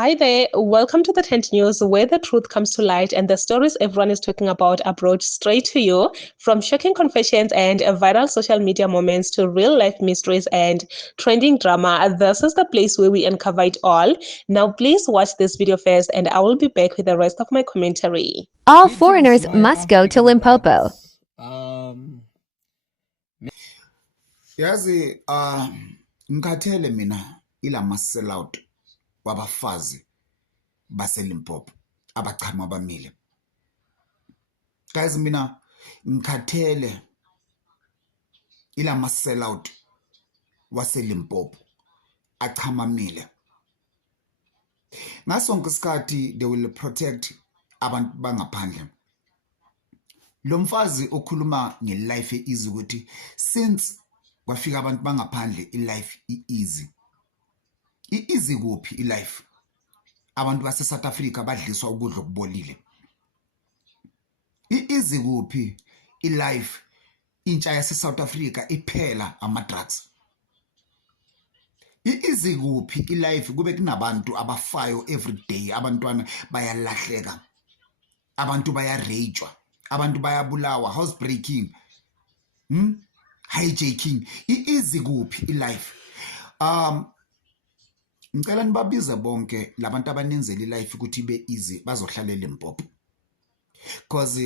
Hi there, welcome to the Tent News, where the truth comes to light and the stories everyone is talking about are brought straight to you. From shocking confessions and viral social media moments to real life mysteries and trending drama, this is the place where we uncover it all. Now, please watch this video first, and I will be back with the rest of my commentary. All foreigners must go to Limpopo. Yazi ngikhathele mina ilama sellout wabafazi baseLimpopo abachama abamile. Guys, mina ngikhathele ilama sellout waseLimpopo achamamile. Ngasonke isikhathi they will protect abantu bangaphandle. Lo mfazi okhuluma ngelife easy ukuthi since kwafika abantu bangaphandle ilife easy. Easy kuphi ilife? Abantu base South Africa badliswa ukudla okubolile. Easy kuphi ilife? Intsha yase South Africa iphela ama drugs. Easy kuphi ilife? Kube kunabantu abafayo every day, abantwana bayalahleka, abantu bayarejwa, abantu bayabulawa, housebreaking, hijacking. Easy kuphi ilife? Ngicela nibabize bonke labantu abanenzela ilife ukuthi ibe easy bazohlalela eLimpopo. Because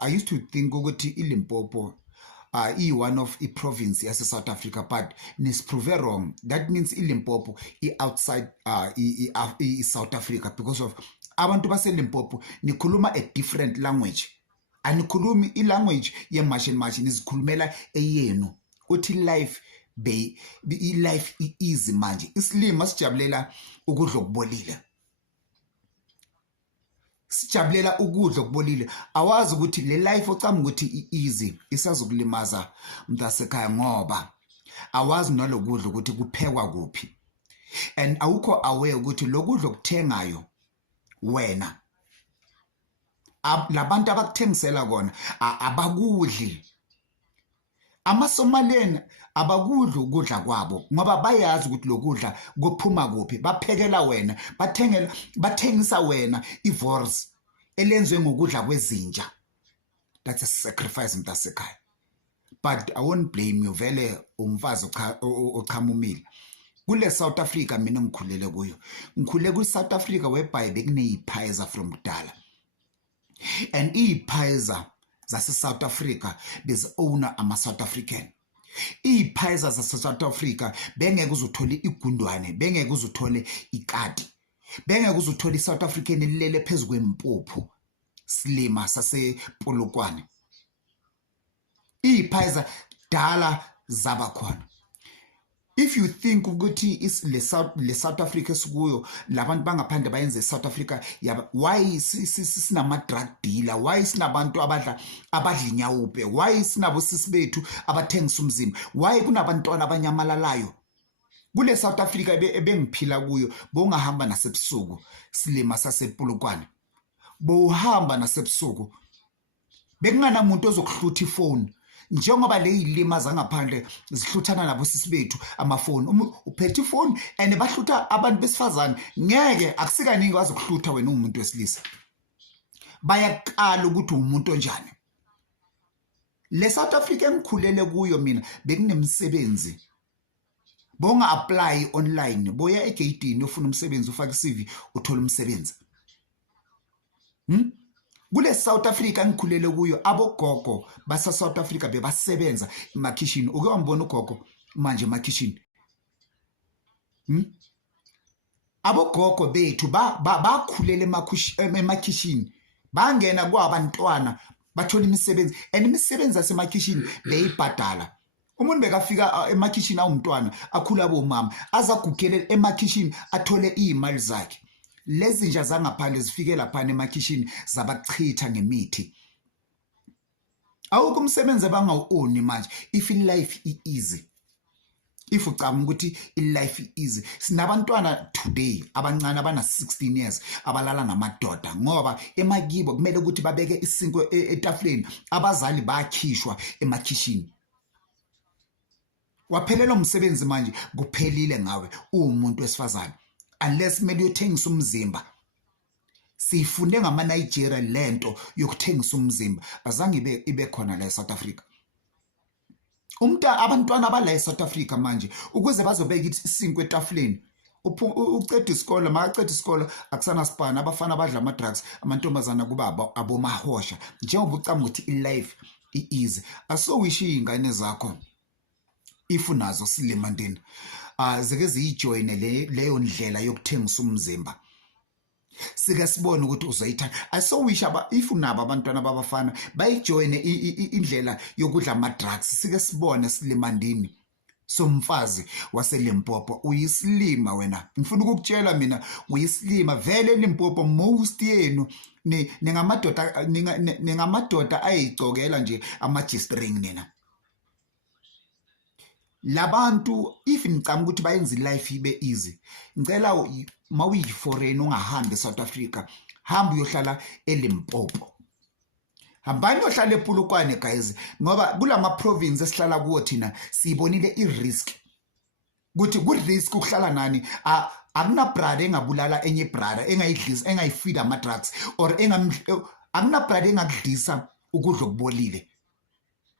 I used to think ukuthi iLimpopo one of a province yase South Africa, but nisprove wrong. That means iLimpopo outside South Africa, because of abantu baseLimpopo nikhuluma a different language. Anikhulumi ilanguage yeMashin nizikhulumela eyenu. Uthi life life easy manje. Isilima sijabulela ukudla okubolile. Sijabulela ukudla okubolile. Awazi ukuthi le life ocama ukuthi easy isazokulimaza mntasekhaya ngoba awazi nalokudla ukuthi kuphekwa kuphi. And awukho aware ukuthi lokudla okuthengayo wena labantu abakuthengisela kona abakudli. AmaSomaleni abakudla ukudla kwabo ngoba bayazi ukuthi lokudla kuphuma kuphi. Baphekela wena, bathengisa wena ivols elenzwe ngokudla kwezinja. That's a sacrifice mntasekhaya. But I won't blame you, vele umfazi ochamumile. Kule South Africa mina ngikhulele kuyo. Ngikhulele ku South Africa whereby bekuneyiphiza from kudala. And iphiza zase South Africa bezowner ama South African. Iphiza zase South Africa bengeke uzothole igundwane, bengeke uzothole ikati, bengeke uzothole iSouth African lilele phezulu kwempuphu silima sase Polokwane. Iphiza dala zaba khona. If you think ukuthi is le South Africa sikuyo labantu bangaphandle bayenze South Africa yaba, why sinama drug dealer, why sinabantu abadla inyawupe, why sinabo sisi bethu abathengisa umzimba, why kunabantwana abanyamalalayo kule South Africa ebengiphila kuyo? Bongahamba nasebusuku silima sasePolokwane, bohamba nasebusuku bekungana umuntu ozokuhlutha ifone. Njengoba le ilima zangaphandle zihluthana nabo sisi bethu amafoni, uphethe ifoni and bahlutha abantu besifazane, ngeke akusikaningi wazokuhlutha wena umuntu wesilisa. Bayaqala ukuthi umuntu onjani. Le South Africa engikhulele kuyo mina bekunemsebenzi. Bonga apply online, boya egate ufuna umsebenzi, ufaka iCV uthola umsebenzi. Kule South Africa ngikhulele kuyo abogogo basa South Africa bebasebenza emakitchen. Uke wambona ugogo manje emakitchen. Abogogo bethu bakhulela emakitchen, bangena kwabantwana bathola imisebenzi, and imisebenzi yasemakitchen beyibhadala. Umuntu bekafika emakitchen awumntwana akhula bomama azagugele emakitchen athole imali zakhe. Lezi nja zangaphandle zifike lapha emakitchen zabachitha ngemithi. Awukho umsebenzi abangawuni manje. If life easy, if ucabanga ukuthi life easy, sinabantwana today abancane abana 16 years abalala ngamadoda ngoba emakibo kumele ukuthi babeke isinko etafuleni, abazali bakhishwa emakitchen. Waphelela umsebenzi manje kuphelile ngawe umuntu wesifazane. unless kumele uyothengisa umzimba. Sifunde ngama-Nigeria lento yokuthengisa umzimba azange ibe khona la eSouth Africa. Abantwana abala eSouth Africa manje ukuze bazobeka isinkwa etafuleni uceda isikole makaceda isikole akusana sipana abafana badla ama-drugs amantombazana kuba abomahosha njengoba ucama ukuthi i-life i-easy. Asowisho iy'ngane zakho if unazo silemandeni zike ziyijoyine leyo ndlela yokuthengisa umzimba. Sike sibone ukuthi uzoyithanda. Asowisha if unabo abantwana babafana bayijoyine indlela yokudla ama-drugs. Sike sibone silemandini somfazi waseLimpopo uyisilima wena. Ngifuna ukukutshela mina uyisilima vele eLimpopo most yenu ningamadoda ayigcokela nje ama-G-string nina. Labantu if nicama ukuthi bayenza life ibe easy ngicela mawuyi-foreign ungahambi eSouth Africa hamba uyohlala eLimpopo. Hambani uyohlala ePolokwane guys ngoba kulama province esihlala kuwo thina siyibonile i-risk ukuthi ku-risk ukuhlala nani akuna brother engabulala enye brother engayidlisa engayifeed ama-drugs or akuna brother engakudlisa ukudla okubolile.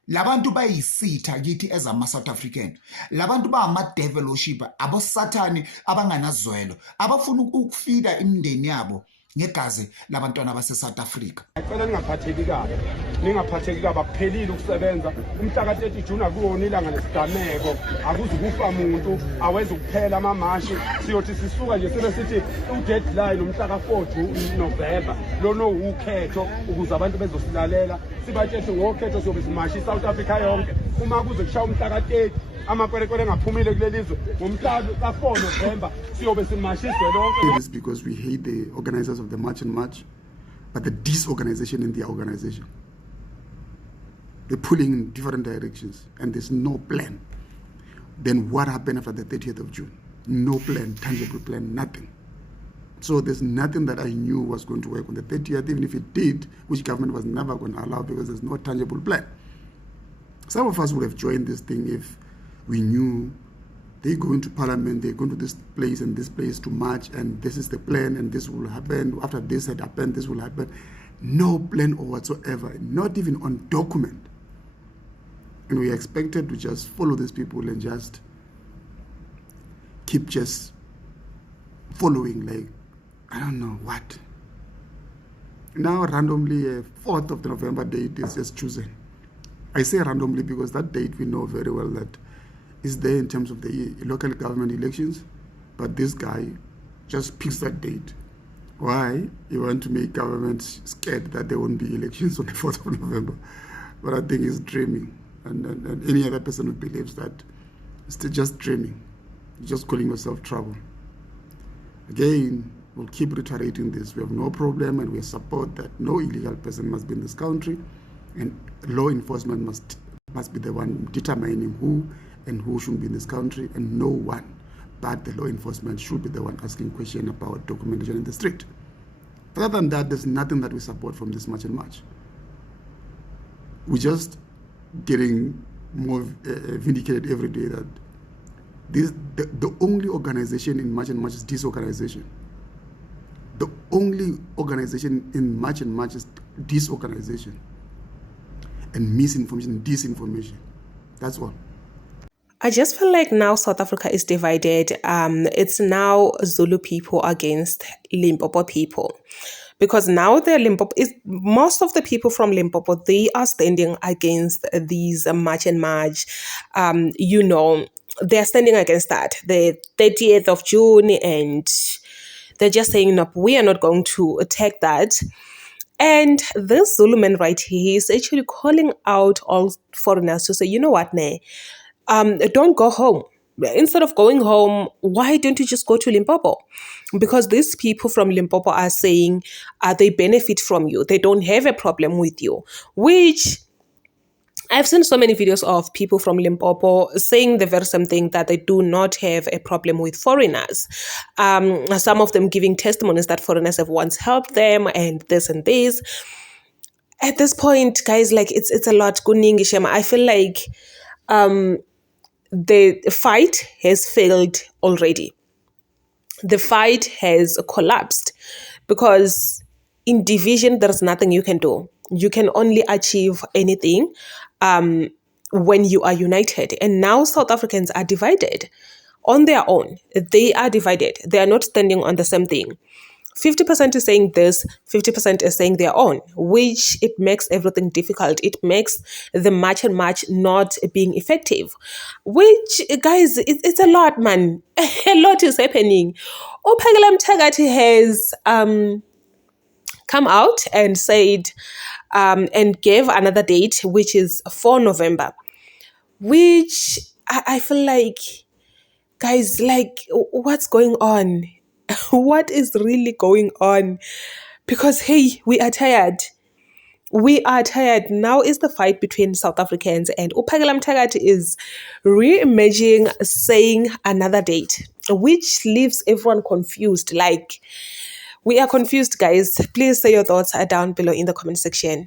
Labantu bayisitha kithi ezama-South African. Labantu bangama-devil worshipper abosathane abanganazwelo abafuna ukufida imindeni yabo ngegazi labantwana base-South Africa. Ngicela ningaphatheki kabi akuphelile ukusebenza umhla ka-30 June akuwona ilanga lesigameko akuze ukufa umuntu awenze ukuphela amamashi siyothi sisuka nje sibe sithi u-deadline umhla ka-4 November lona ukhetho ukuze abantu bezosilalela sibathethe ngokhetho siyobe simashi i-South Africa yonke uma kuze kushaya umhla ka-30 amakwelekwele engaphumile kuleli zwe ngomhla ka-4 November siyobe simashiswe lonke. This because we hate the organizers of the March and March, but the disorganization in their organization. They're pulling in different directions and there's no plan. Then what happened after the 30th of June? No plan, tangible plan, nothing. So there's nothing that I knew was going to work on the 30th, even if it did, which government was never going to allow because there's no tangible plan. Some of us would have joined this thing if we knew they go into parliament, they go to this place and this place to march, and this is the plan, and this will happen. After this had happened, this will happen. No plan or whatsoever, not even on document. And we expected to just follow these people and just keep just following, like, I don't know what. Now, randomly, a 4th of November date is just chosen. I say randomly because that date we know very well that is there in terms of the local government elections, but this guy just picks that date. Why? He wants to make government scared that there won't be elections on the 4th of November. But I think he's dreaming. And any other person who believes that is just dreaming, just calling yourself trouble. Again, we'll keep reiterating this. We have no problem and we support that no illegal person must be in this country, and law enforcement must be the one determining who and who should be in this country, and no one but the law enforcement should be the one asking questions about documentation in the street. Other than that, there's nothing that we support from this March and March. We're just getting more vindicated every day that the only organization in March and March is disorganization. The only organization in March and March is disorganization and misinformation and disinformation. That's all. I just feel like now South Africa is divided. It's now Zulu people against Limpopo people. Because now most of the people from Limpopo, they are standing against these March and March. They're standing against that. The 30th of June, and they're just saying, no, we are not going to attack that. And this Zulu man right here is actually calling out all foreigners to say, you know what, don't go home. Instead of going home, why don't you just go to Limpopo? Because these people from Limpopo are saying they benefit from you. They don't have a problem with you, which I've seen so many videos of people from Limpopo saying the very same thing, that they do not have a problem with foreigners. Some of them giving testimonies that foreigners have once helped them and this and this. At this point, guys, like it's a lot. I feel like the fight has failed already. the fight has collapsed, because in division, there's nothing you can do. You can only achieve anything when you are united. And now South Africans are divided on their own. They are divided. They are not standing on the same thing. 50% is saying this, 50% is saying their own, which it makes everything difficult. It makes the match and match not being effective, which, guys, it's a lot, man. A lot is happening. Uphakelela Mthakathi has come out and said and gave another date, which is 4 November, which I feel like, guys, like, what's going on? What is really going on? Because, hey, we are tired. We are tired. Now is the fight between South Africans, and Uphakelela Mthakathi is reimagining saying another date, which leaves everyone confused. Like, we are confused, guys. Please say your thoughts down below in the comment section.